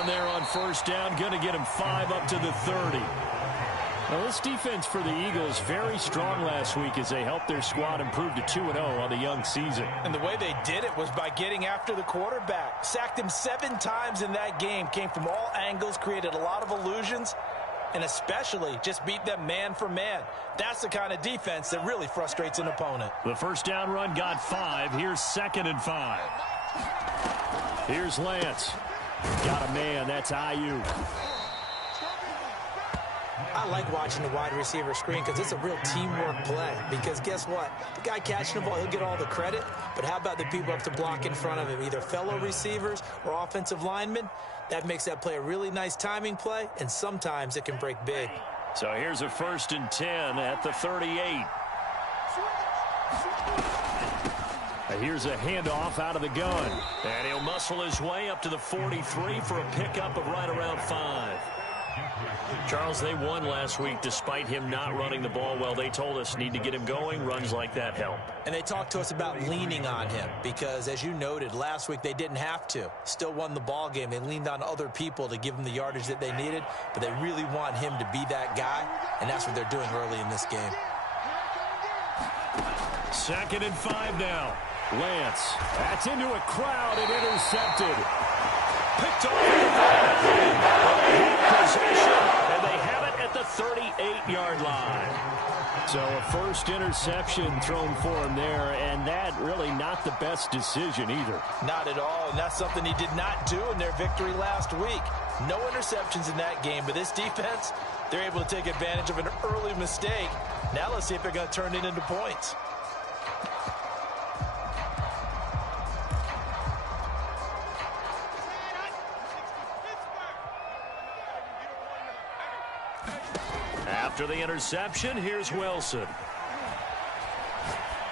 run there on first down. Going to get him 5 up to the 30. Well, this defense for the Eagles very strong last week as they helped their squad improve to 2-0 on the young season. And the way they did it was by getting after the quarterback. Sacked him 7 times in that game. Came from all angles, created a lot of illusions, and especially just beat them man for man. That's the kind of defense that really frustrates an opponent. The first down run got 5. Here's 2nd and 5. Here's Lance. Got a man. That's Ayuk. I like watching the wide receiver screen because it's a real teamwork play. Because guess what? The guy catching the ball, he'll get all the credit. But how about the people up to block in front of him, either fellow receivers or offensive linemen? That makes that play a really nice timing play, and sometimes it can break big. So here's a 1st and 10 at the 38. Here's a handoff out of the gun. And he'll muscle his way up to the 43 for a pickup of right around 5. Charles, they won last week despite him not running the ball well. They told us need to get him going. Runs like that help. And they talked to us about leaning on him because, as you noted, last week they didn't have to. Still won the ball game. They leaned on other people to give them the yardage that they needed, but they really want him to be that guy, and that's what they're doing early in this game. 2nd and 5 now. Lance. That's into a crowd and intercepted. Picked off possession, and they have it at the 38-yard line. So a first interception thrown for him there, and that really not the best decision either. Not at all, and that's something he did not do in their victory last week. No interceptions in that game, but this defense, they're able to take advantage of an early mistake. Now let's see if they're going to turn it into points. After the interception, here's Wilson.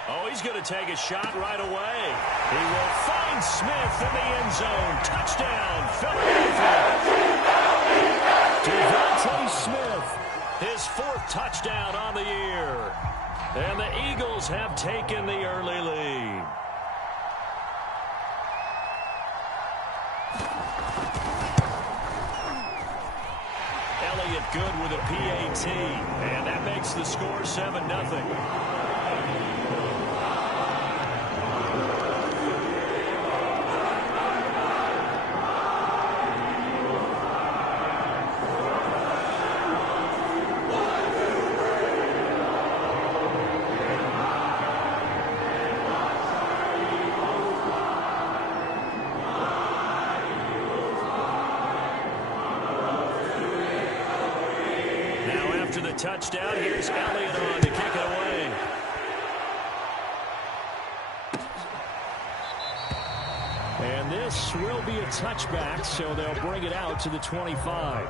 Oh, he's going to take a shot right away. He will find Smith in the end zone. Touchdown, Philadelphia. Devontae Smith, his 4th touchdown on the year. And the Eagles have taken the early lead. Good with a PAT, and that makes the score 7-0. After the touchdown, here's Elliott on to kick it away. And this will be a touchback, so they'll bring it out to the 25.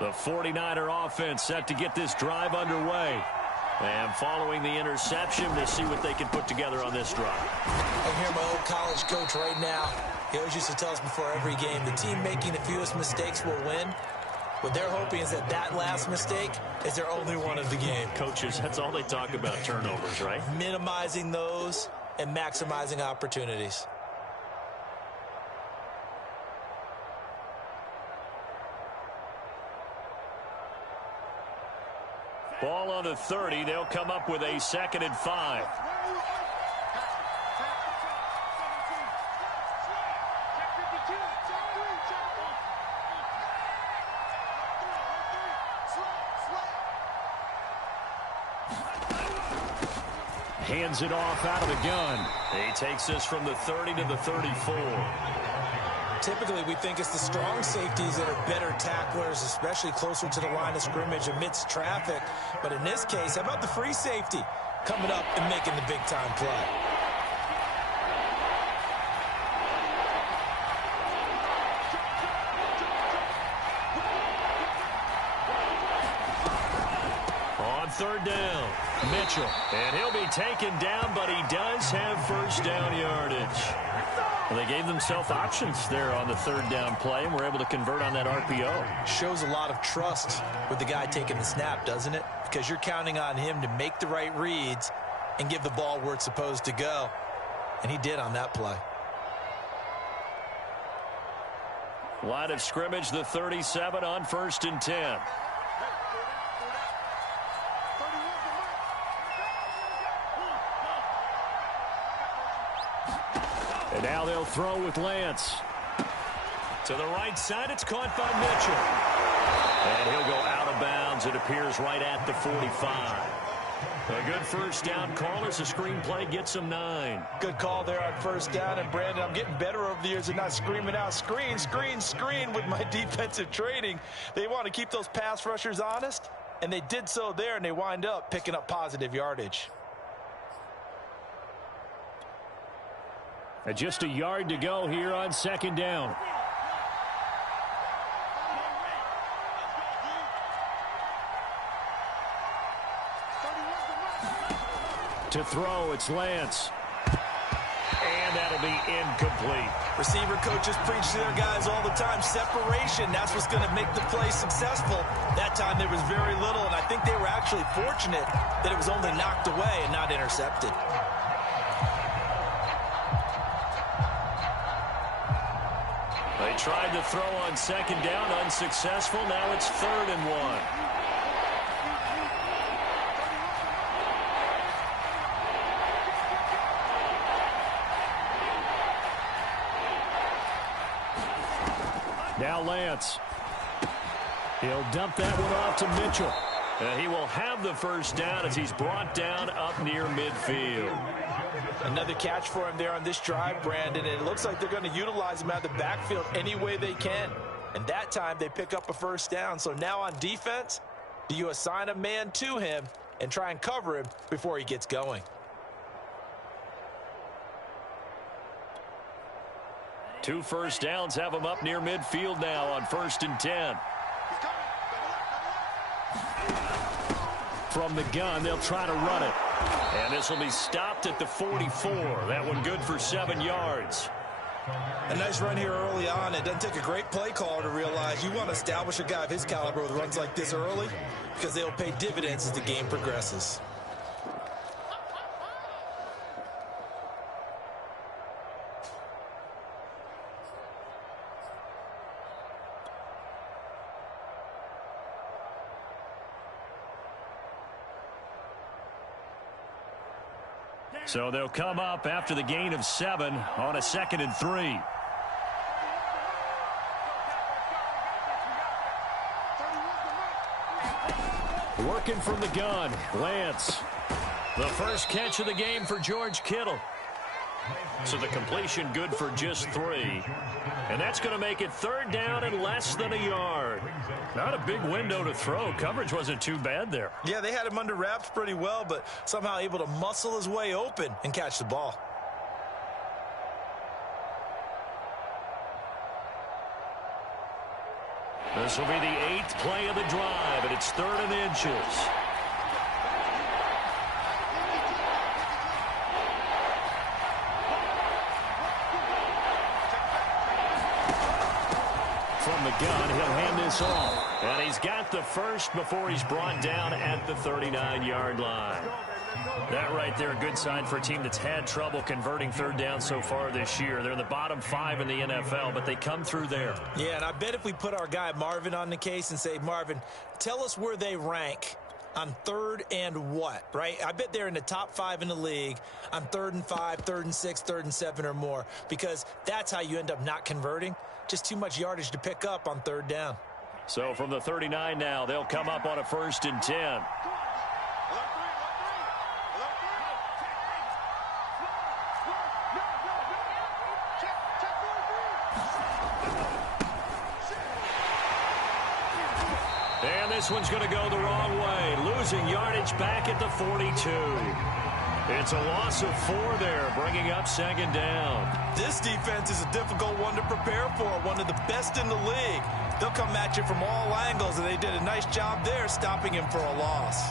The 49er offense set to get this drive underway. And following the interception to see what they can put together on this drive. I hear my old college coach right now. He always used to tell us before every game, the team making the fewest mistakes will win. What they're hoping is that that last mistake is their only one of the game. Coaches, that's all they talk about, turnovers, right? Minimizing those and maximizing opportunities. Ball on the 30. They'll come up with a 2nd and 5. Hands it off out of the gun. He takes this from the 30 to the 34. Typically, we think it's the strong safeties that are better tacklers, especially closer to the line of scrimmage amidst traffic. But in this case, how about the free safety coming up and making the big-time play? On third down. Mitchell. And he'll be taken down, but he does have first down yardage. Well, they gave themselves options there on the third down play, and were able to convert on that RPO. Shows a lot of trust with the guy taking the snap, doesn't it? Because you're counting on him to make the right reads and give the ball where it's supposed to go. And he did on that play. Line of scrimmage, the 37 on 1st and 10. And now they'll throw with Lance. To the right side, it's caught by Mitchell. And he'll go out of bounds. It appears right at the 45. A good first down call as the screen play gets him 9. Good call there on first down. And, Brandon, I'm getting better over the years and not screaming out, screen, screen, screen with my defensive training. They want to keep those pass rushers honest, and they did so there, and they wind up picking up positive yardage. And just a yard to go here on 2nd down. To throw, it's Lance. And that'll be incomplete. Receiver coaches preach to their guys all the time. Separation, that's what's going to make the play successful. That time there was very little, and I think they were actually fortunate that it was only knocked away and not intercepted. They tried to throw on 2nd down, unsuccessful. Now it's 3rd and 1. Now Lance. He'll dump that one off to Mitchell. He will have the first down as he's brought down up near midfield. Another catch for him there on this drive, Brandon, and it looks like they're going to utilize him out of the backfield any way they can. And that time they pick up a first down. So now on defense, do you assign a man to him and try and cover him before he gets going? Two first downs have him up near midfield now on 1st and 10. From the gun, they'll try to run it. And this will be stopped at the 44. That one good for 7 yards. A nice run here early on. It doesn't take a great play caller to realize you want to establish a guy of his caliber with runs like this early because they'll pay dividends as the game progresses. So they'll come up after the gain of 7 on a 2nd and 3. Working from the gun, Lance. The first catch of the game for George Kittle. So the completion good for just 3. And that's going to make it 3rd down and less than a yard. Not a big window to throw. Coverage wasn't too bad there. Yeah, they had him under wraps pretty well, but somehow able to muscle his way open and catch the ball. This will be the 8th play of the drive, and it's 3rd and inches. From the gun, he'll hand this off. And he's got the first before he's brought down at the 39-yard line. That right there, a good sign for a team that's had trouble converting 3rd down so far this year. They're in the bottom 5 in the NFL, but they come through there. Yeah, and I bet if we put our guy Marvin on the case and say, Marvin, tell us where they rank on 3rd and what, right? I bet they're in the top 5 in the league on 3rd and 5, 3rd and 6, 3rd and 7 or more, because that's how you end up not converting. Just too much yardage to pick up on 3rd down. So from the 39 now, they'll come up on a 1st and 10. And this one's going to go the wrong way, losing yardage back at the 42. It's a loss of 4 there, bringing up 2nd down. This defense is a difficult one to prepare for, one of the best in the league. They'll come at you from all angles, and they did a nice job there stopping him for a loss.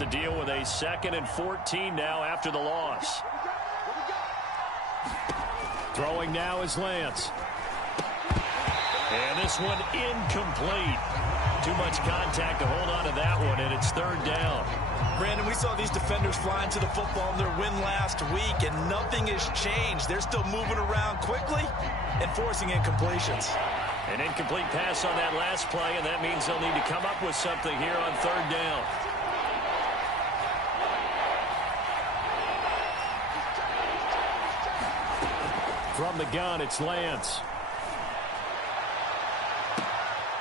to deal with a 2nd and 14 now after the loss. Throwing now is Lance. And this one incomplete. Too much contact to hold on to that one, and it's 3rd down. Brandon, we saw these defenders flying to the football in their win last week, and nothing has changed. They're still moving around quickly and forcing incompletions. An incomplete pass on that last play, and that means they'll need to come up with something here on 3rd down. From the gun, it's Lance.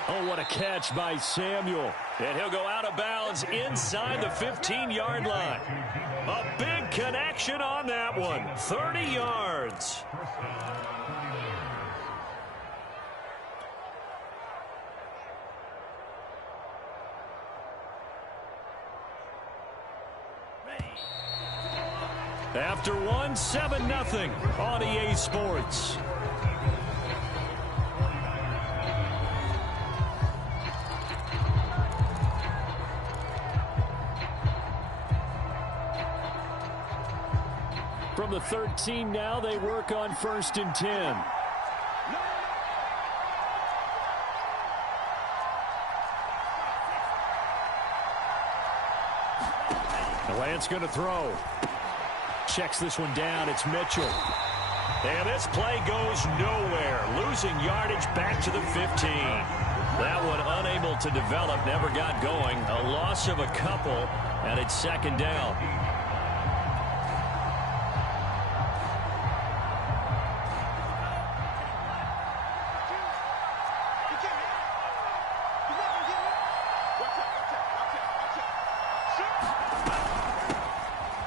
Oh, what a catch by Samuel. And he'll go out of bounds inside the 15-yard line. A big connection on that one. 30 yards. After one, 7-0 on EA Sports. From the 13 now, they work on 1st and 10. Lance going to throw. Checks this one down. It's Mitchell. And this play goes nowhere. Losing yardage back to the 15. That one unable to develop, never got going. A loss of a couple, and it's 2nd down.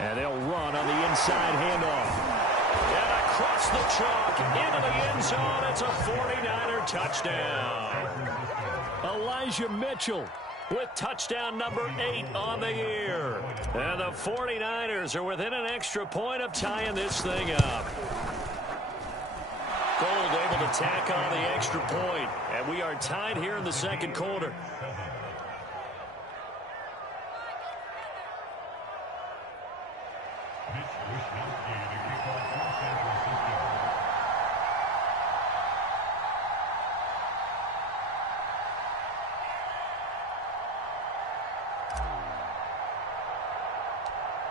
And they'll run on the inside handoff. And across the chalk into the end zone. It's a 49er touchdown. Elijah Mitchell with touchdown number 8 on the year. And the 49ers are within an extra point of tying this thing up. Gold able to tack on the extra point. And we are tied here in the 2nd quarter.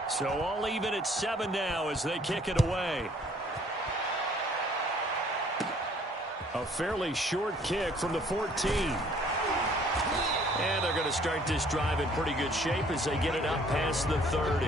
So all even at 7 now as they kick it away. A fairly short kick from the 14. And they're going to start this drive in pretty good shape as they get it up past the 30.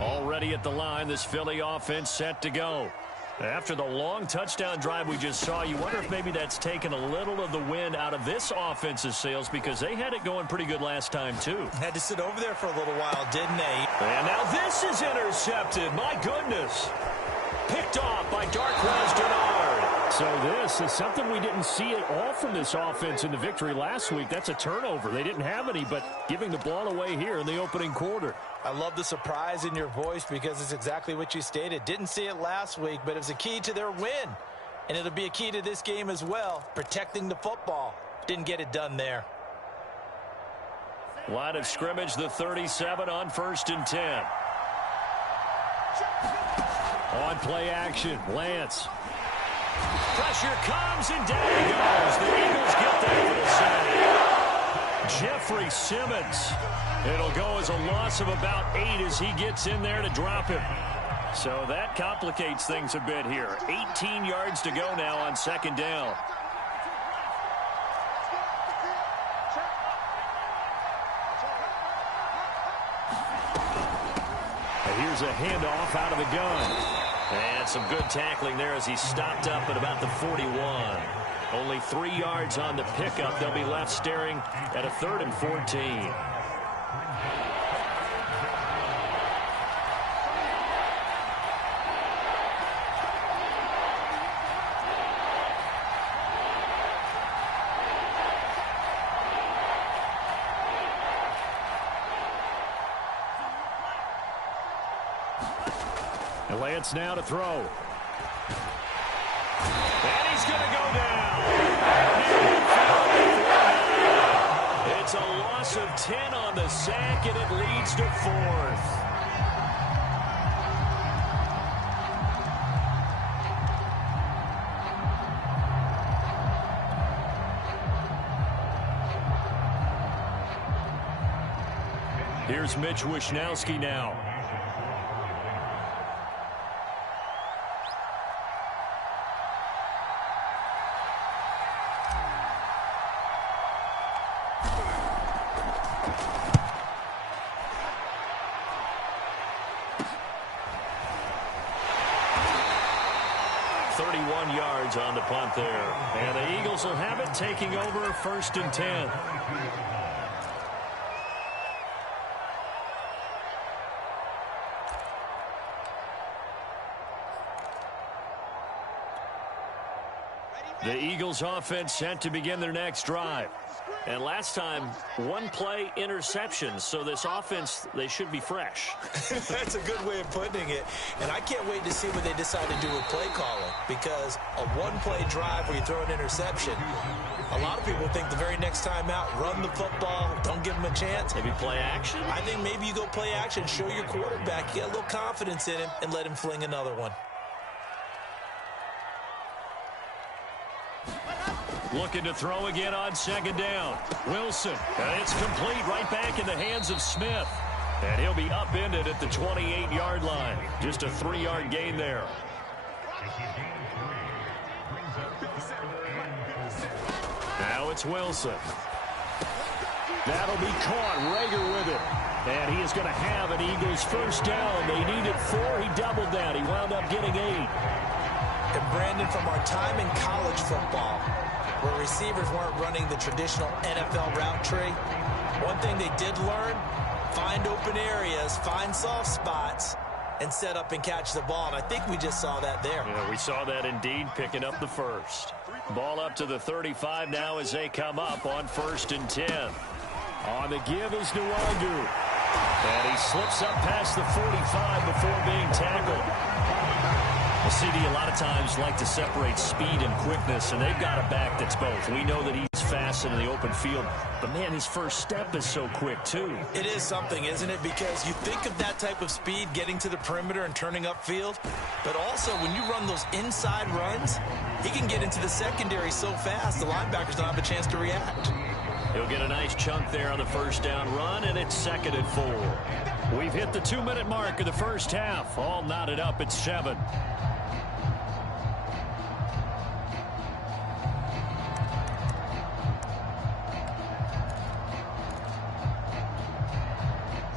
Already at the line, this Philly offense set to go. After the long touchdown drive we just saw, you wonder if maybe that's taken a little of the wind out of this offense's sails because they had it going pretty good last time, too. Had to sit over there for a little while, didn't they? And now this is intercepted. My goodness. Picked off by Darquez Dennard. So this is something we didn't see at all from this offense in the victory last week. That's a turnover. They didn't have any, but giving the ball away here in the opening quarter. I love the surprise in your voice because it's exactly what you stated. Didn't see it last week, but it was a key to their win. And it'll be a key to this game as well, protecting the football. Didn't get it done there. Line of scrimmage, the 37 on 1st and 10. On play action, Lance. Pressure comes, and down he goes. The Eagles get that for the save. Jeffrey Simmons. It'll go as a loss of about 8 as he gets in there to drop him. So that complicates things a bit here. 18 yards to go now on 2nd down. And here's a handoff out of the gun. And some good tackling there as he stopped up at about the 41. Only 3 yards on the pickup. They'll be left staring at a 3rd and 14. And Lance now to throw. And he's going to go down. It's a loss of 10 on the sack, and it leads to 4th. Here's Mitch Wishnowski now. On the punt there. And the Eagles will have it, taking over 1st and 10. The Eagles offense set to begin their next drive. And last time, 1-play interception. So this offense, they should be fresh. That's a good way of putting it. And I can't wait to see what they decide to do with play calling. Because a 1-play drive where you throw an interception, a lot of people think the very next time out, run the football, don't give them a chance. Maybe play action? I think maybe you go play action, show your quarterback, you get a little confidence in him, and let him fling another one. Looking to throw again on 2nd down. Wilson. And it's complete right back in the hands of Smith. And he'll be upended at the 28-yard line. Just a 3-yard gain there. Now it's Wilson. That'll be caught. Rager with it. And he is going to have an Eagles 1st down. They needed 4. He doubled that. He wound up getting 8. And Brandon, from our time in college football, where receivers weren't running the traditional NFL route tree, one thing they did learn, find open areas, find soft spots, and set up and catch the ball. And I think we just saw that there. Yeah, we saw that indeed, picking up the 1st. Ball up to the 35 now as they come up on 1st and 10. On the give is Nwangu. And he slips up past the 45 before being tackled. Well, CD, a lot of times like to separate speed and quickness, and they've got a back that's both. We know that he's fast in the open field, but, man, his first step is so quick, too. It is something, isn't it? Because you think of that type of speed getting to the perimeter and turning upfield, but also when you run those inside runs, he can get into the secondary so fast the linebackers don't have a chance to react. He'll get a nice chunk there on the 1st down run, and it's 2nd and 4. We've hit the 2-minute mark of the 1st half. All knotted up at 7.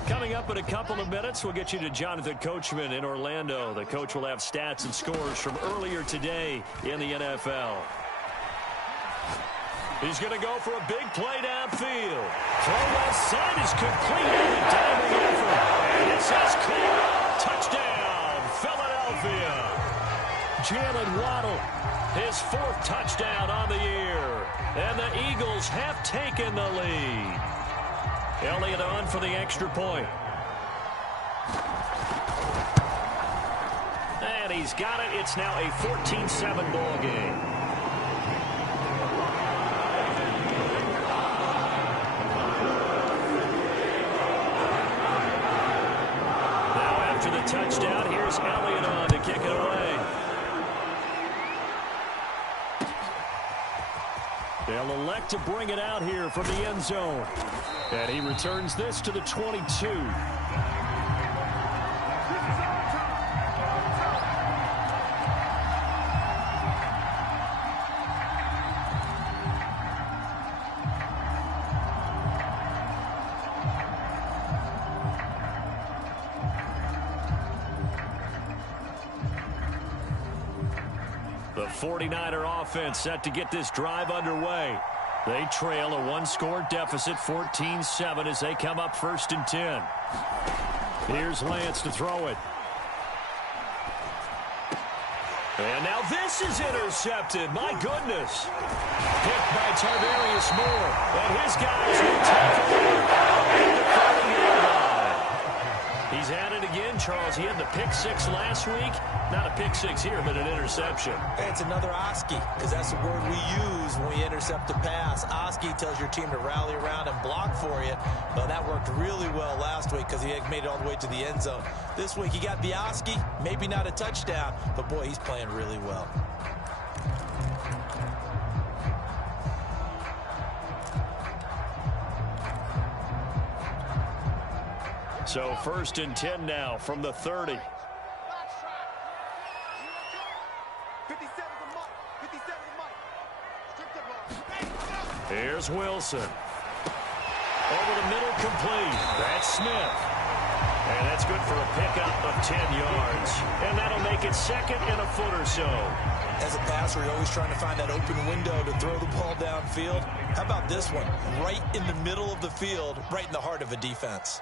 Coming up in a couple of minutes, we'll get you to Jonathan Coachman in Orlando. The coach will have stats and scores from earlier today in the NFL. He's going to go for a big play downfield. Throw left side is complete on a diving effort. This is caught. Touchdown, Philadelphia. Jalen Waddle, his 4th touchdown on the year. And the Eagles have taken the lead. Elliott on for the extra point. And he's got it. It's now a 14-7 ball game. Now after the touchdown, here's Elliott on to kick it away. They'll elect to bring it out here from the end zone. And he returns this to the 22. The 49er offense set to get this drive underway. They trail a 1-score deficit, 14-7, as they come up 1st and 10. Here's Lance to throw it. And now this is intercepted. My goodness. Picked by Tarvarius Moore. And his guys will tackle at the 30-yard line. He's had it again, Charles. He had the pick six last week. Not a pick six here, but an interception. It's another Oski, because that's the word we use when we intercept a pass. Oski tells your team to rally around and block for you. Well, that worked really well last week because he had made it all the way to the end zone. This week, he got the Oski, maybe not a touchdown, but boy, he's playing really well. So 1st and 10 now from the 30. Here's Wilson. Over the middle, complete. That's Smith. And that's good for a pickup of 10 yards. And that'll make it 2nd and a foot or so. As a passer, you're always trying to find that open window to throw the ball downfield. How about this one? Right in the middle of the field, right in the heart of a defense.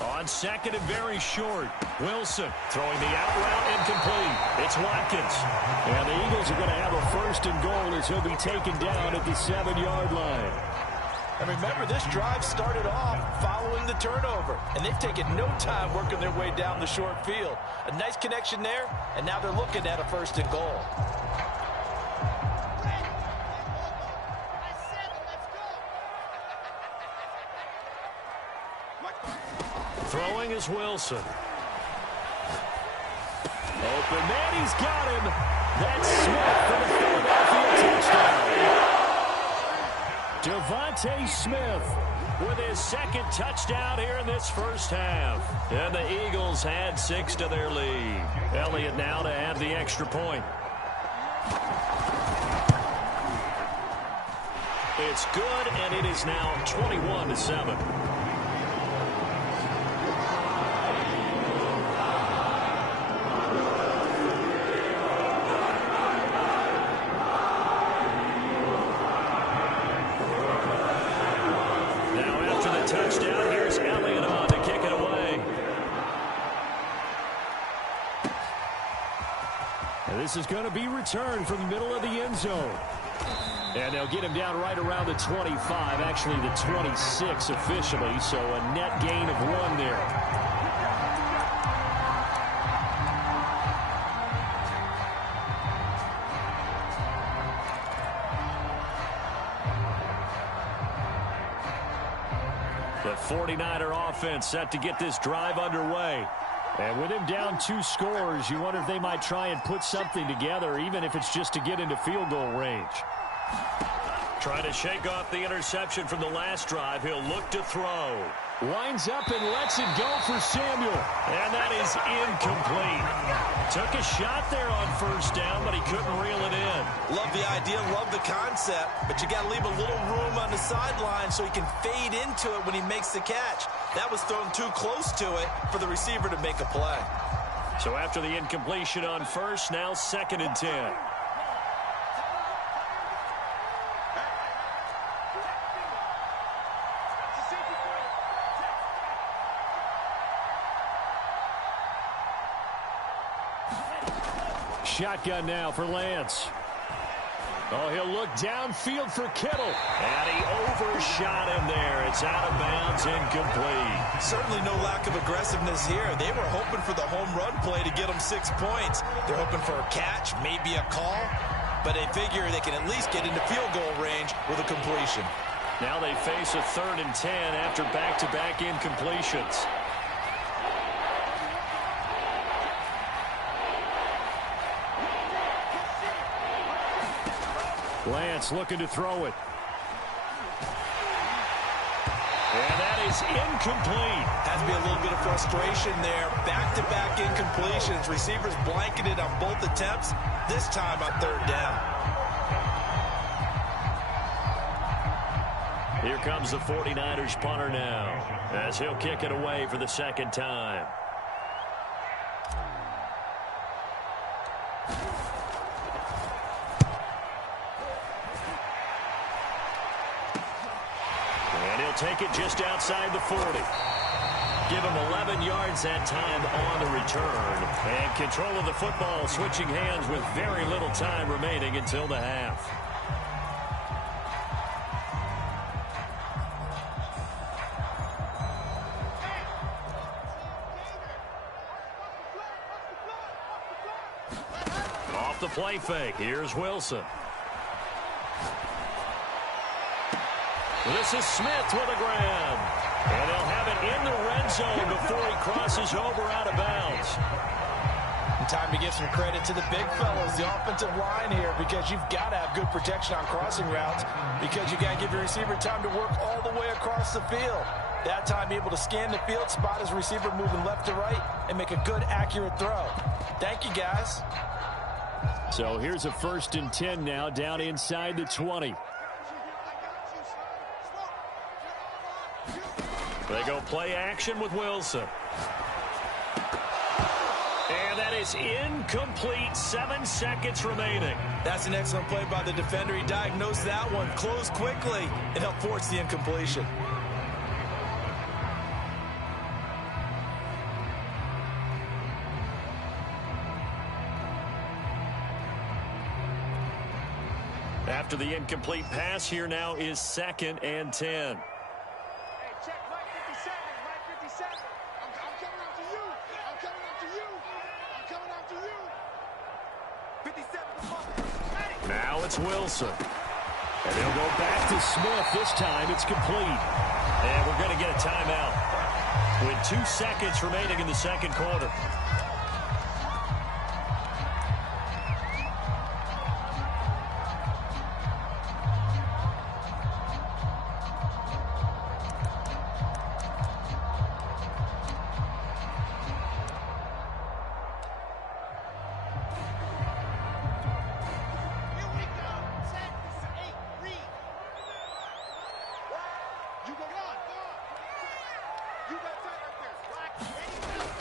On 2nd and very short. Wilson throwing the out route incomplete. It's Watkins. And the Eagles are going to have a 1st and goal as he'll be taken down at the 7-yard line. And remember, this drive started off following the turnover. And they've taken no time working their way down the short field. A nice connection there, and now they're looking at a 1st and goal. Throwing is Wilson. Open man, he's got him. That's Smith for the Philadelphia touchdown. Devontae Smith with his 2nd touchdown here in this first half. And the Eagles had 6 to their lead. Elliott now to add the extra point. It's good, and it is now 21-7. Touchdown. Here's Elliott on to kick it away. And this is going to be returned from the middle of the end zone. And they'll get him down right around the 25, actually the 26 officially, so a net gain of 1 there. The 49er offense set to get this drive underway. And with him down 2 scores, you wonder if they might try and put something together, even if it's just to get into field goal range. Trying to shake off the interception from the last drive. He'll look to throw. Winds up and lets it go for Samuel. And that is incomplete. Took a shot there on 1st down, but he couldn't reel it in. Love the idea, love the concept, but you got to leave a little room on the sideline so he can fade into it when he makes the catch. That was thrown too close to it for the receiver to make a play. So after the incompletion on 1st, now 2nd and 10. Shotgun now for Lance. Oh, he'll look downfield for Kittle. And he overshot him there. It's out of bounds, incomplete. Certainly no lack of aggressiveness here. They were hoping for the home run play to get them 6 points. They're hoping for a catch, maybe a call. But they figure they can at least get into field goal range with a completion. Now they face a 3rd and 10 after back-to-back incompletions. Lance looking to throw it. And that is incomplete. Has to be a little bit of frustration there. Back-to-back incompletions. Receivers blanketed on both attempts, this time on 3rd down. Here comes the 49ers punter now, as he'll kick it away for the 2nd time. Take it just outside the 40. Give him 11 yards that time on the return. And control of the football switching hands with very little time remaining until the half. off the play fake. Here's Wilson. This is Smith with a grab. And they'll have it in the red zone before he crosses over out of bounds. And time to give some credit to the big fellas, the offensive line here, because you've got to have good protection on crossing routes because you got to give your receiver time to work all the way across the field. That time, be able to scan the field, spot his receiver moving left to right, and make a good, accurate throw. Thank you, guys. So here's a 1st and 10 now, down inside the 20. They go play action with Wilson. And that is incomplete. 7 seconds remaining. That's an excellent play by the defender. He diagnosed that one, closed quickly, and helped force the incompletion. After the incomplete pass, here now is 2nd and 10. Hey, check Mike 57. I'm coming up to you. I'm coming up to you. I'm coming up to you. 57. Now it's Wilson. And they'll go back to Smith. This time it's complete. And we're going to get a timeout with 2 seconds remaining in the second quarter.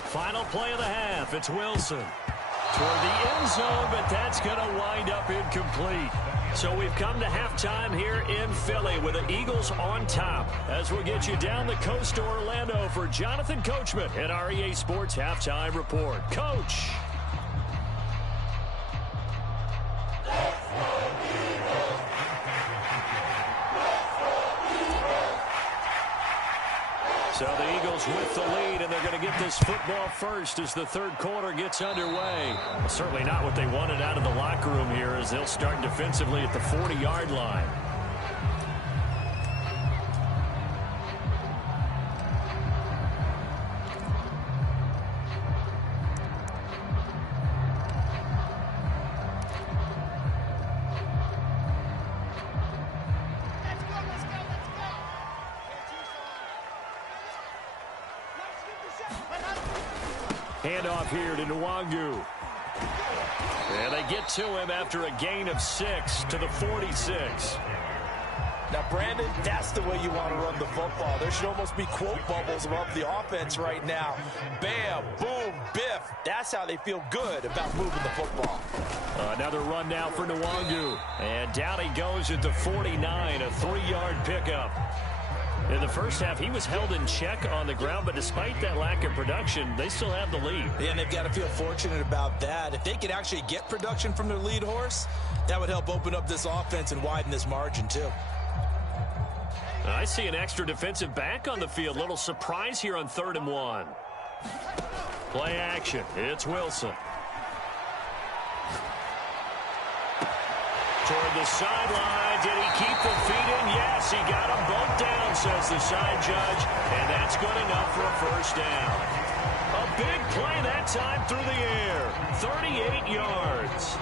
Final play of the half. It's Wilson toward the end zone, but that's going to wind up incomplete. So we've come to halftime here in Philly with the Eagles on top. As we'll get you down the coast to Orlando for Jonathan Coachman at our EA Sports Halftime Report. Coach. So the Eagles with the lead, and they're going to get this football first as the third quarter gets underway. Well, certainly not what they wanted out of the locker room here as they'll start defensively at the 40-yard line. Handoff here to Nwangu. And they get to him after a gain of 6 to the 46. Now, Brandon, that's the way you want to run the football. There should almost be quote bubbles above the offense right now. Bam, boom, biff. That's how they feel good about moving the football. Another run now for Nwangu. And down he goes at the 49, a 3-yard pickup. In the first half, he was held in check on the ground, but despite that lack of production, they still have the lead. Yeah, and they've got to feel fortunate about that. If they could actually get production from their lead horse, that would help open up this offense and widen this margin, too. I see an extra defensive back on the field. Little surprise here on 3rd and 1. Play action. It's Wilson. Toward the sideline. Did he keep the feet in? Yes, he got them both down, says the side judge. And that's good enough for a first down. A big play that time through the air. 38 yards.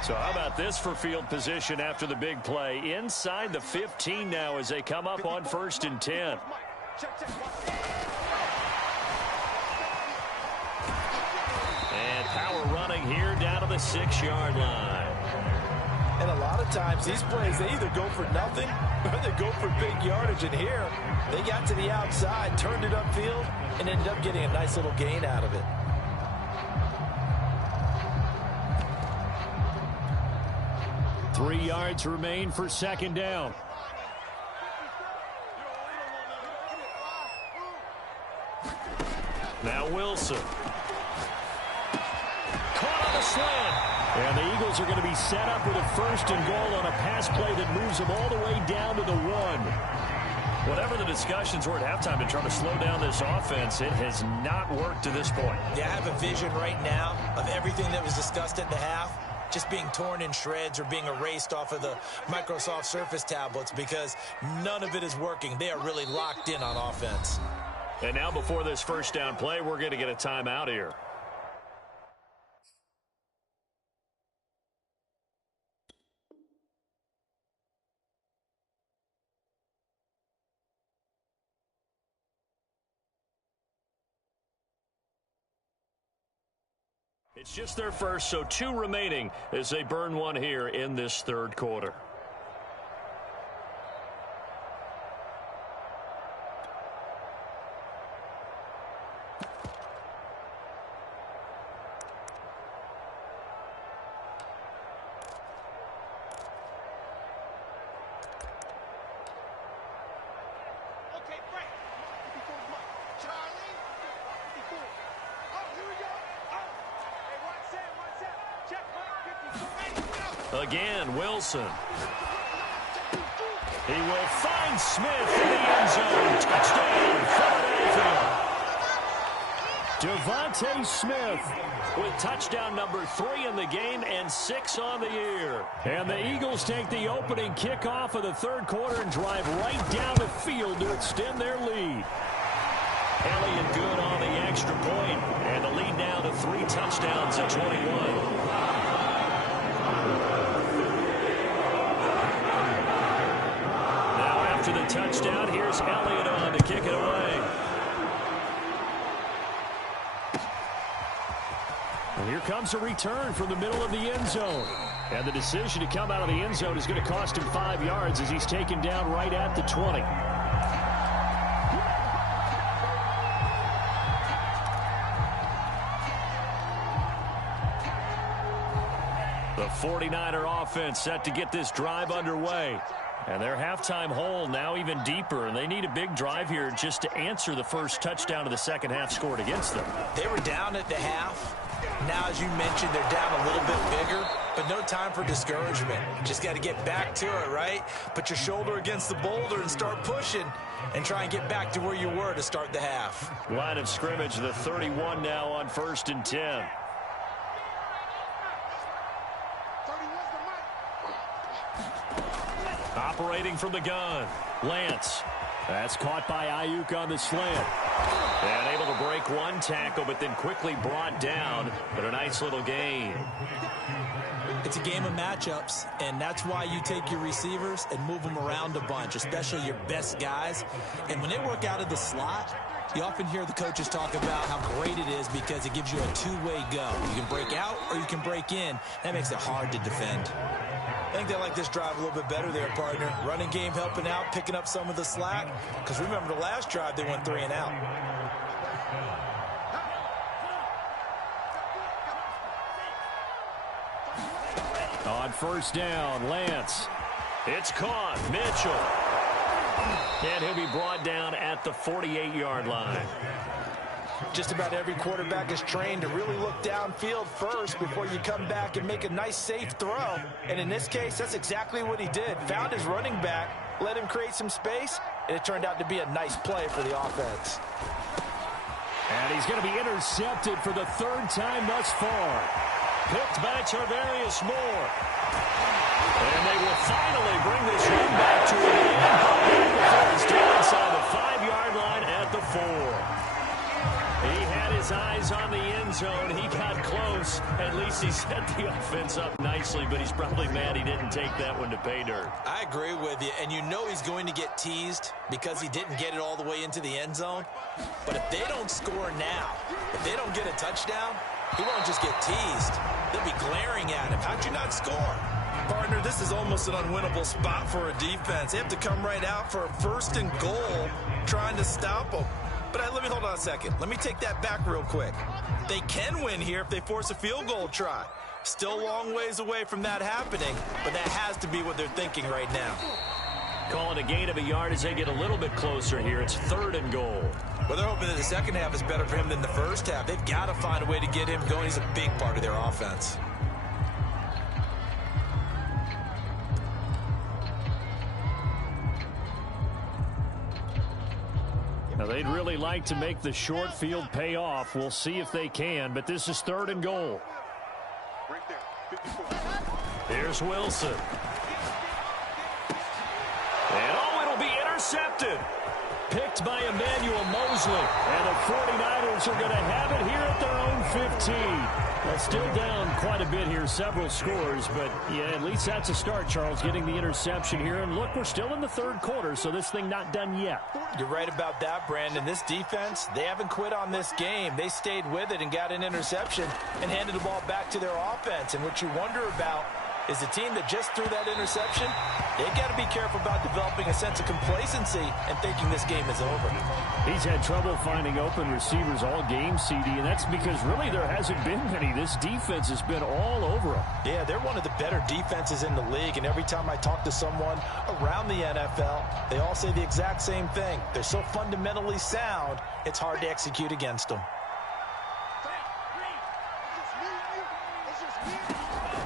So how about this for field position after the big play? Inside the 15 now as they come up on 1st and 10. And power running here down to the 6-yard line. And a lot of times these plays, they either go for nothing or they go for big yardage. And here, they got to the outside, turned it upfield, and ended up getting a nice little gain out of it. Three yards remain for 2nd down. Now Wilson. caught on the slant. And the Eagles are going to be set up with a 1st and goal on a pass play that moves them all the way down to the 1. Whatever the discussions were at halftime to try to slow down this offense, it has not worked to this point. Yeah, I have a vision right now of everything that was discussed at the half just being torn in shreds or being erased off of the Microsoft Surface tablets because none of it is working. They are really locked in on offense. And now before this first down play, we're going to get a timeout here. It's just their first, so 2 remaining as they burn one here in this 3rd quarter. Again, Wilson. He will find Smith in the end zone. Touchdown, Philadelphia. Devontae Smith with touchdown number 3 in the game and 6 on the year. And the Eagles take the opening kickoff of the 3rd quarter and drive right down the field to extend their lead. Elliott good on the extra point, and the lead now to 3 touchdowns at 21. After the touchdown, here's Elliott on to kick it away. And here comes a return from the middle of the end zone. And the decision to come out of the end zone is going to cost him 5 yards as he's taken down right at the 20. The 49er offense set to get this drive underway. And their halftime hole now even deeper, and they need a big drive here just to answer the first touchdown of the second half scored against them. They were down at the half. Now, as you mentioned, they're down a little bit bigger, but no time for discouragement. Just got to get back to it, right? Put your shoulder against the boulder and start pushing and try and get back to where you were to start the half. Line of scrimmage, the 31 now on 1st and 10. Operating from the gun, Lance. That's caught by Ayuk on the slant. And able to break one tackle, but then quickly brought down. But a nice little gain. It's a game of matchups, and that's why you take your receivers and move them around a bunch, especially your best guys. And when they work out of the slot, you often hear the coaches talk about how great it is because it gives you a two-way go. You can break out or you can break in. That makes it hard to defend. I think they like this drive a little bit better there, partner. Running game helping out, picking up some of the slack. Because remember, the last drive, they went 3 and out. On first down, Lance. It's caught. Mitchell. And he'll be brought down at the 48-yard line. Just about every quarterback is trained to really look downfield first before you come back and make a nice, safe throw. And in this case, that's exactly what he did. Found his running back, let him create some space, and it turned out to be a nice play for the offense. And he's going to be intercepted for the 3rd time thus far. Picked by Tarvarius Moore. And they will finally bring this run back to an end. He's still inside the 5-yard line at the 4. He had his eyes on the end zone. He got close. At least he set the offense up nicely, but he's probably mad he didn't take that one to pay dirt. I agree with you, and you know he's going to get teased because he didn't get it all the way into the end zone. But if they don't score now, if they don't get a touchdown, he won't just get teased. They'll be glaring at him. How'd you not score? Partner, this is almost an unwinnable spot for a defense. They have to come right out for a 1st and goal trying to stop them. But let me hold on a second. Let me take that back real quick. They can win here if they force a field goal try. Still a long ways away from that happening, but that has to be what they're thinking right now. Calling a gain of a yard as they get a little bit closer here. It's 3rd and goal. Well, they're hoping that the second half is better for him than the first half. They've got to find a way to get him going. He's a big part of their offense. Now, they'd really like to make the short field pay off. We'll see if they can, but this is 3rd and goal. Right there, 54. Here's Wilson. And, oh, it'll be intercepted. Picked by Emmanuel Mosley. And the 49ers are going to have it here at their own 15. Well, still down quite a bit here, several scores. But, yeah, at least that's a start, Charles, getting the interception here. And, look, we're still in the 3rd quarter, so this thing not done yet. You're right about that, Brandon. This defense, they haven't quit on this game. They stayed with it and got an interception and handed the ball back to their offense. And what you wonder about is the team that just threw that interception, they've got to be careful about developing a sense of complacency and thinking this game is over. He's had trouble finding open receivers all game, CD, and that's because really there hasn't been many. This defense has been all over them. Yeah, they're one of the better defenses in the league, and every time I talk to someone around the NFL, they all say the exact same thing. They're so fundamentally sound, it's hard to execute against them.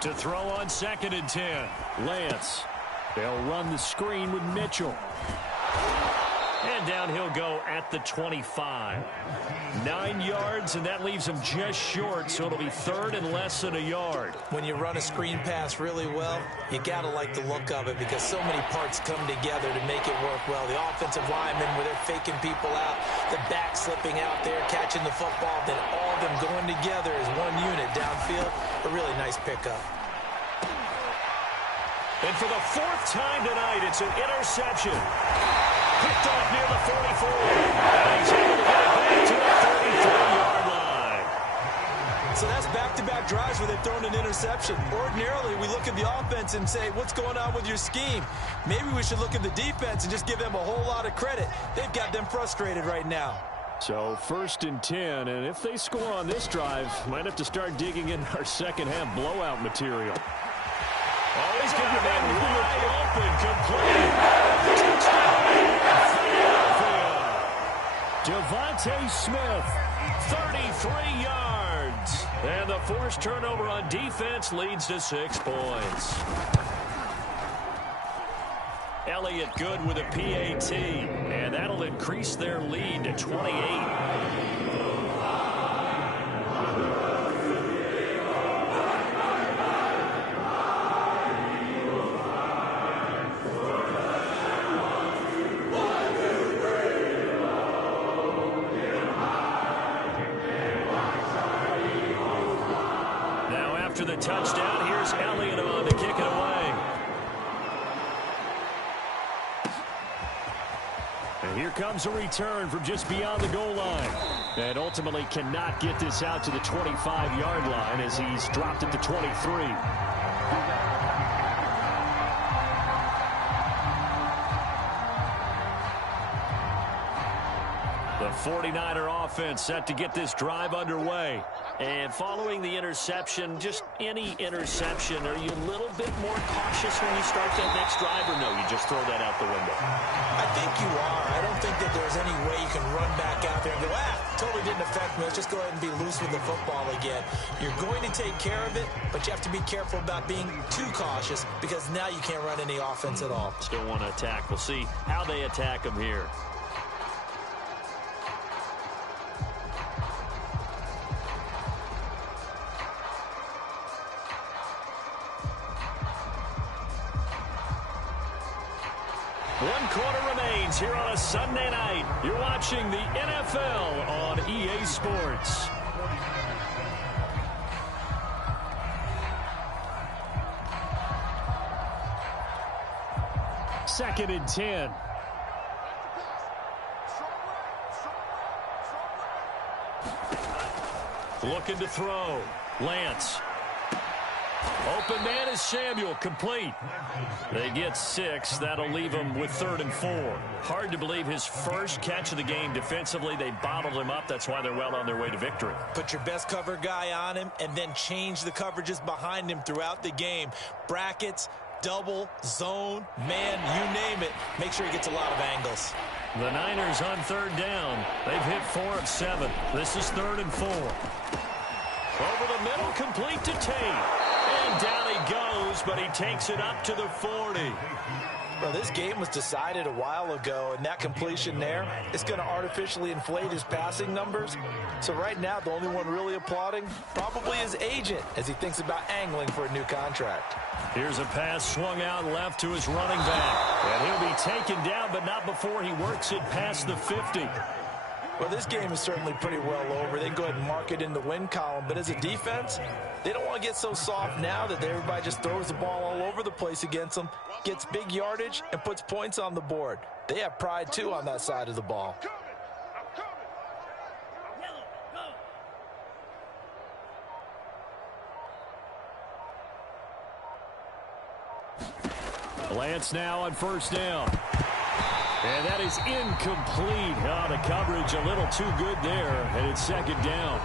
To throw on 2nd and 10. Lance. They'll run the screen with Mitchell. And down he'll go at the 25. 9 yards, and that leaves him just short, so it'll be 3rd and less than a yard. When you run a screen pass really well, you got to like the look of it because so many parts come together to make it work well. The offensive linemen, where they're faking people out, the back slipping out there, catching the football, then all of them going together as one unit downfield. A really nice pickup. And for the 4th time tonight, it's an interception. Picked off near the 44. And he's able to get it back to the 33-yard line. So that's back-to-back drives where they've thrown an interception. Ordinarily, we look at the offense and say, what's going on with your scheme? Maybe we should look at the defense and just give them a whole lot of credit. They've got them frustrated right now. So 1st and 10, and if they score on this drive, might have to start digging in our second half blowout material. Oh, he's got that wide open, complete. Devontae Smith, 33 yards. And the forced turnover on defense leads to 6 points. Elliott good with a PAT, and that'll increase their lead to 28. After the touchdown, here's Elliott on to kick it away. And here comes a return from just beyond the goal line. And ultimately cannot get this out to the 25-yard line as he's dropped at the 23. The 49er offense set to get this drive underway. And following the interception, just any interception, are you a little bit more cautious when you start that next drive, or no, you just throw that out the window? I think you are. I don't think that there's any way you can run back out there and go, totally didn't affect me. Let's just go ahead and be loose with the football again. You're going to take care of it, but you have to be careful about being too cautious because now you can't run any offense at all. Still want to attack. We'll see how they attack them here. One quarter remains here on a Sunday night. You're watching the NFL on EA Sports. Second and 10. Looking to throw. Lance. Open man is Samuel, complete. They get 6. That'll leave him with 3rd and 4. Hard to believe his first catch of the game defensively. They bottled him up. That's why they're well on their way to victory. Put your best cover guy on him and then change the coverages behind him throughout the game. Brackets, double, zone, man, you name it. Make sure he gets a lot of angles. The Niners on third down. They've hit 4 of 7. This is 3rd and 4. Over the middle, complete to Tate. And down he goes, but he takes it up to the 40. Well, this game was decided a while ago, and that completion there is going to artificially inflate his passing numbers. So right now, the only one really applauding probably his agent as he thinks about angling for a new contract. Here's a pass swung out left to his running back. And he'll be taken down, but not before he works it past the 50. Well, this game is certainly pretty well over. They can go ahead and mark it in the win column. But as a defense, they don't want to get so soft now that everybody just throws the ball all over the place against them, gets big yardage, and puts points on the board. They have pride, too, on that side of the ball. Lance now on first down. And that is incomplete. Oh, the coverage a little too good there, and it's 2nd down.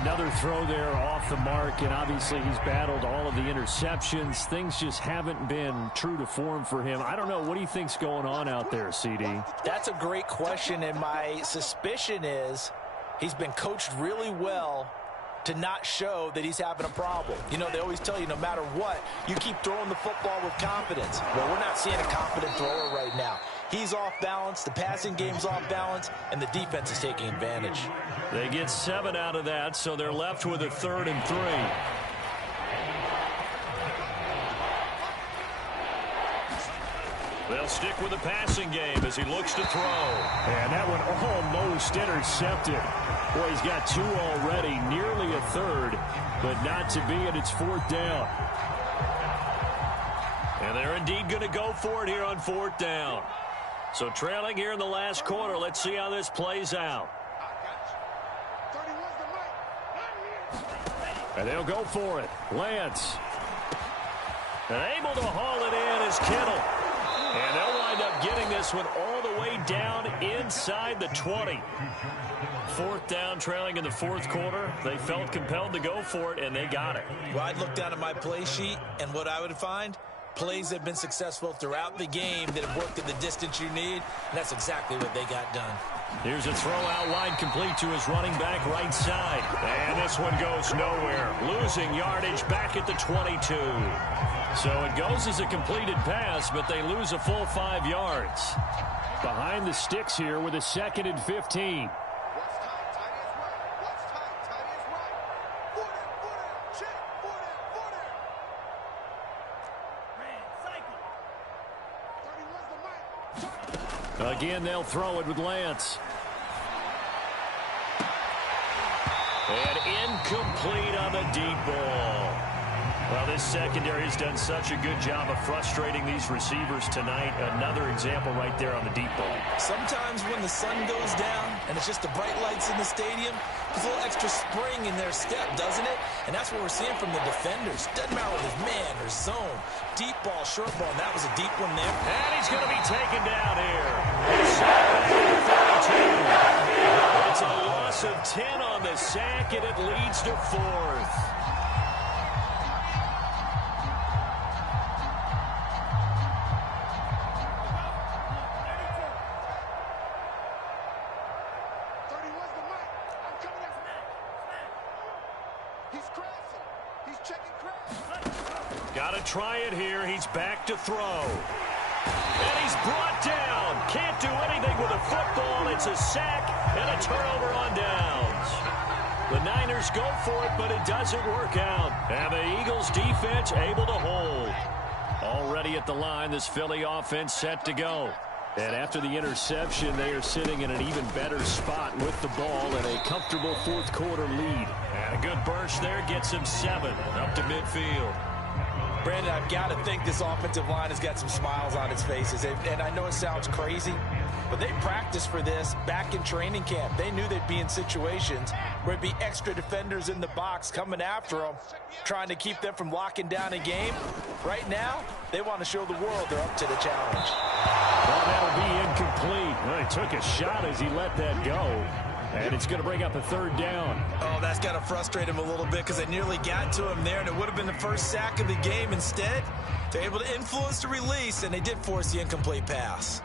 Another throw there off the mark, and obviously he's battled all of the interceptions. Things just haven't been true to form for him. I don't know. What do you think's going on out there, CD? That's a great question, and my suspicion is he's been coached really well to not show that he's having a problem. You know, they always tell you no matter what, you keep throwing the football with confidence. Well, we're not seeing a confident thrower right now. He's off balance, the passing game's off balance, and the defense is taking advantage. They get 7 out of that, so they're left with a 3rd and 3. They'll stick with the passing game as he looks to throw. And that one almost intercepted. Boy, he's got 2 already, nearly a 3rd, but not to be, and it's 4th down. And they're indeed going to go for it here on 4th down. So trailing here in the last quarter, let's see how this plays out. And they'll go for it. Lance. And able to haul it in is Kittle. And they'll wind up getting this one all the way down inside the 20. 4th down, trailing in the 4th quarter. They felt compelled to go for it, and they got it. Well, I'd look down at my play sheet, and what I would find, plays that have been successful throughout the game that have worked at the distance you need, and that's exactly what they got done. Here's a throw out wide, complete to his running back right side. And this one goes nowhere. Losing yardage back at the 22. So it goes as a completed pass, but they lose a full 5 yards. Behind the sticks here with a 2nd and 15. Again, they'll throw it with Lance. And incomplete on the deep ball. Well, this secondary has done such a good job of frustrating these receivers tonight. Another example right there on the deep ball. Sometimes when the sun goes down and it's just the bright lights in the stadium, there's a little extra spring in their step, doesn't it? And that's what we're seeing from the defenders. Doesn't matter whether it's man or zone. Deep ball, short ball, and that was a deep one there. And he's going to be taken down here. It's a loss of 10 on the sack, and it leads to 4th. Got to try it here. He's back to throw. And he's brought down. Can't do anything with a football. It's a sack and a turnover on downs. The Niners go for it, but it doesn't work out. And the Eagles defense able to hold. Already at the line, this Philly offense set to go. And after the interception, they are sitting in an even better spot with the ball and a comfortable 4th quarter lead. And a good burst there gets him 7 up to midfield. Brandon, I've got to think this offensive line has got some smiles on its faces. And I know it sounds crazy, but they practiced for this back in training camp. They knew they'd be in situations where it'd be extra defenders in the box coming after them, trying to keep them from locking down a game. Right now, they want to show the world they're up to the challenge. Well, that'll be incomplete. Well, he took a shot as he let that go. And it's going to bring up a third down. Oh, that's got to frustrate him a little bit because they nearly got to him there, and it would have been the first sack of the game. Instead, they're able to influence the release, and they did force the incomplete pass.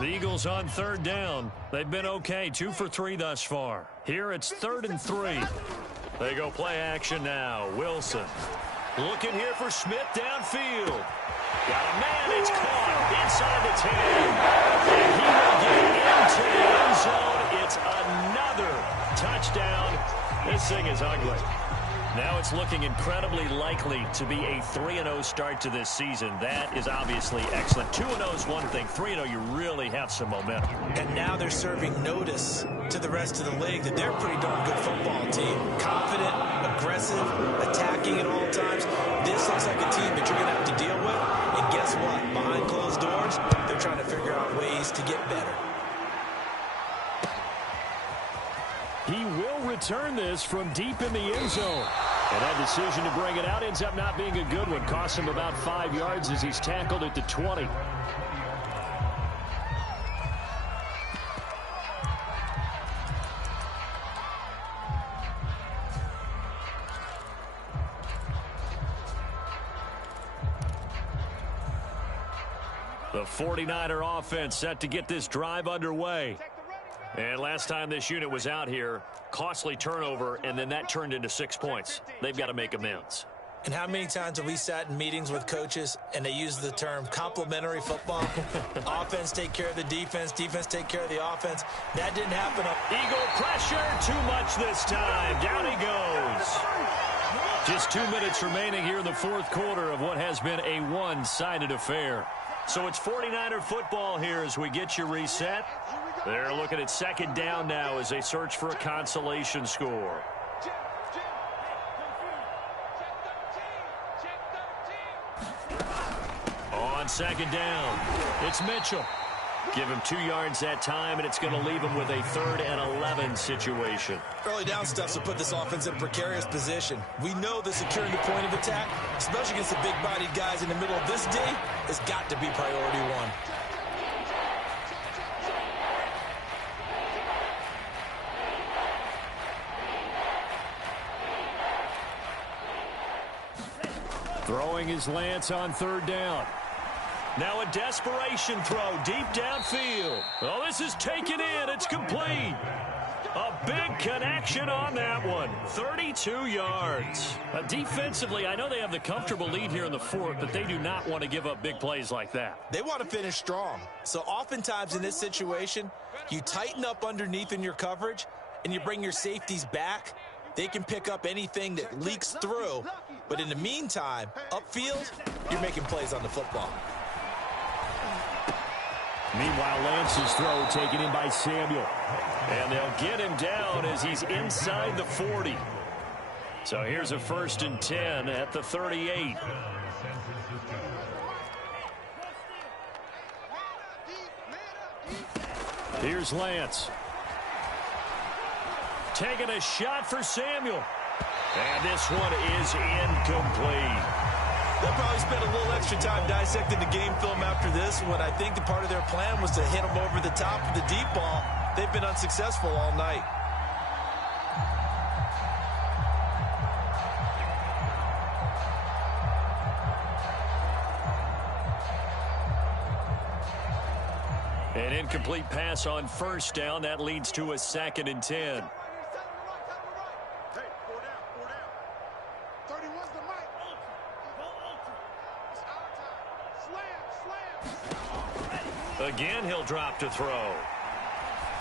The Eagles on third down. They've been okay, 2 for 3 thus far. Here it's 3rd and 3. They go play action now. Wilson looking here for Smith downfield. Got a man. It's caught inside the 10. And he will get into the end zone. It's another touchdown. This thing is ugly. Now it's looking incredibly likely to be a 3-0 start to this season. That is obviously excellent. 2-0 is one thing. 3-0, you really have some momentum. And now they're serving notice to the rest of the league that they're a pretty darn good football team. Confident, aggressive, attacking at all times. This looks like a team that you're going to have to deal with. And guess what? Behind closed doors, they're trying to figure out ways to get better. He will return this from deep in the end zone. And that decision to bring it out ends up not being a good one. Costs him about 5 yards as he's tackled at the 20. The 49er offense set to get this drive underway. And last time this unit was out here, costly turnover, and then that turned into 6 points. They've got to make amends. And how many times have we sat in meetings with coaches and they use the term complementary football? Offense take care of the defense, defense take care of the offense. That didn't happen. Eagle pressure, too much this time. Down he goes. Just 2 minutes remaining here in the fourth quarter of what has been a one-sided affair. So it's 49er football here as we get you reset. They're looking at second down now as they search for a consolation score. On second down, it's Mitchell. Give him 2 yards that time, and it's going to leave him with a 3rd and 11 situation. Early down stuff to put this offense in a precarious position. We know the securing the point of attack, especially against the big-bodied guys in the middle of this D, has got to be priority one. Throwing his Lance on third down. Now a desperation throw deep downfield. Oh, this is taken in. It's complete. A big connection on that one. 32 yards. Defensively, I know they have the comfortable lead here in the fourth, but they do not want to give up big plays like that. They want to finish strong. So oftentimes in this situation, you tighten up underneath in your coverage and you bring your safeties back. They can pick up anything that leaks through. But in the meantime, upfield, you're making plays on the football. Meanwhile, Lance's throw taken in by Samuel. And they'll get him down as he's inside the 40. So here's a 1st and 10 at the 38. Here's Lance. Taking a shot for Samuel. And this one is incomplete. They'll probably spend a little extra time dissecting the game film after this one. I think the part of their plan was to hit them over the top of the deep ball. They've been unsuccessful all night. An incomplete pass on first down. That leads to a 2nd and 10. Again, he'll drop to throw.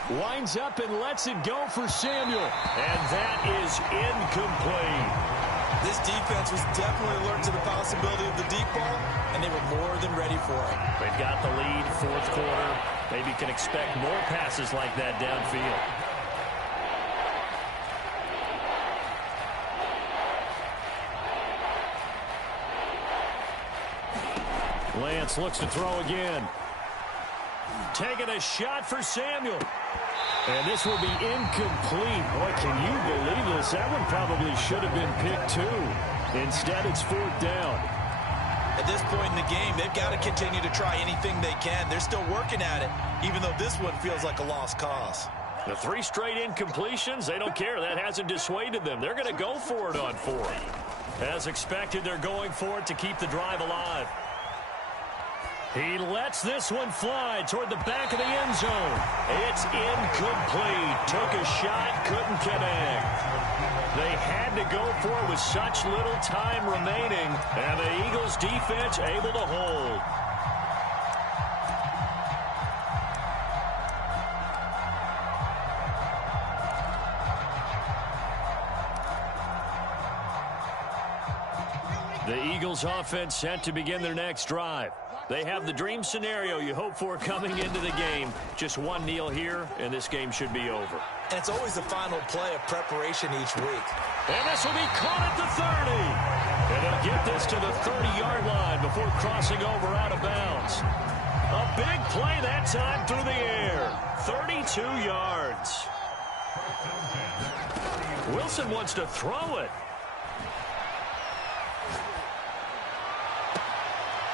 Winds up and lets it go for Samuel. And that is incomplete. This defense was definitely alert to the possibility of the deep ball, and they were more than ready for it. They've got the lead, fourth quarter. Maybe can expect more passes like that downfield. Lance looks to throw again. Taking a shot for Samuel. And this will be incomplete. Boy, can you believe this? That one probably should have been picked too. Instead, it's 4th down. At this point in the game, they've got to continue to try anything they can. They're still working at it, even though this one feels like a lost cause. The 3 straight incompletions, they don't care. That hasn't dissuaded them. They're going to go for it on 4. As expected, they're going for it to keep the drive alive. He lets this one fly toward the back of the end zone. It's incomplete. Took a shot, couldn't connect. They had to go for it with such little time remaining, and the Eagles defense able to hold. The Eagles offense set to begin their next drive. They have the dream scenario you hope for coming into the game. Just one kneel here, and this game should be over. And it's always the final play of preparation each week. And this will be caught at the 30. And they'll get this to the 30-yard line before crossing over out of bounds. A big play that time through the air. 32 yards. Wilson wants to throw it.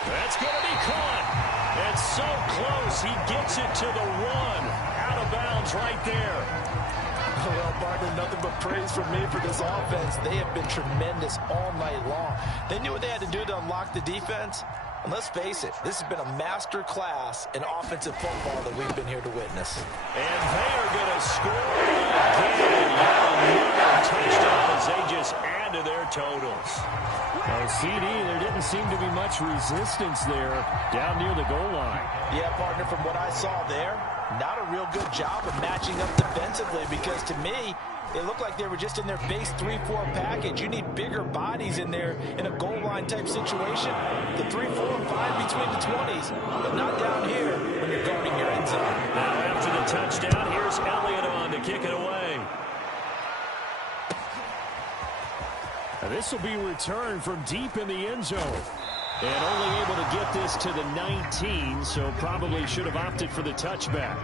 That's going to be caught. It's so close. He gets it to the 1. Out of bounds right there. Well, partner, nothing but praise from me for this offense. They have been tremendous all night long. They knew what they had to do to unlock the defense. And let's face it, this has been a master class in offensive football that we've been here to witness. And they are going to score again. Another touchdown as they just add to their totals. Oh, CD, there didn't seem to be much resistance there down near the goal line. Yeah, partner, from what I saw there, not a real good job of matching up defensively, because to me, it looked like they were just in their base 3-4 package. You need bigger bodies in there in a goal line type situation. The 3, 4, and 5 between the 20s, but not down here when you're guarding your end zone. Now after the touchdown, here's Elliott on to kick it away. Now this will be returned from deep in the end zone. And only able to get this to the 19, so probably should have opted for the touchback.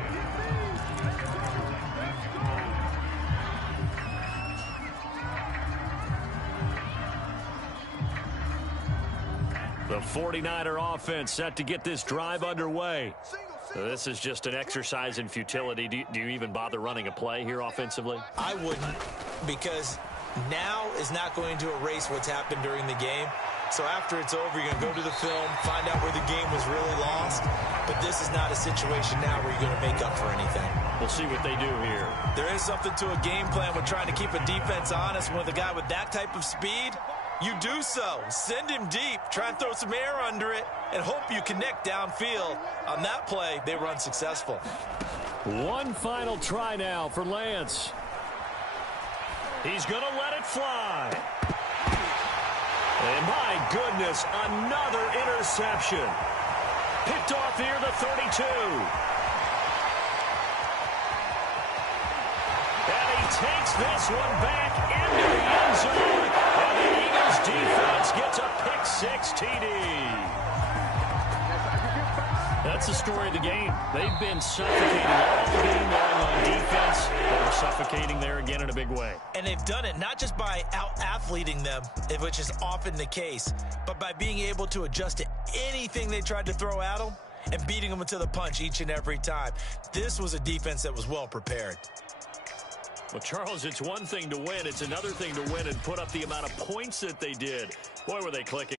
The 49er offense set to get this drive underway. This is just an exercise in futility. Do you even bother running a play here offensively? I wouldn't, because now is not going to erase what's happened during the game. So after it's over, you're going to go to the film, find out where the game was really lost. But this is not a situation now where you're going to make up for anything. We'll see what they do here. There is something to a game plan with trying to keep a defense honest. With a guy with that type of speed, you do so. Send him deep, try and throw some air under it, and hope you connect downfield. On that play, they were unsuccessful. One final try now for Lance. He's going to let it fly. And my goodness, another interception. Picked off here, the 32. And he takes this one back into the end zone. And the Eagles defense gets a pick-6 TD. That's the story of the game. They've been suffocating all game long on defense. They're suffocating there again in a big way. And they've done it not just by out-athleting them, which is often the case, but by being able to adjust to anything they tried to throw at them and beating them to the punch each and every time. This was a defense that was well prepared. Well, Charles, it's one thing to win. It's another thing to win and put up the amount of points that they did. Boy, were they clicking.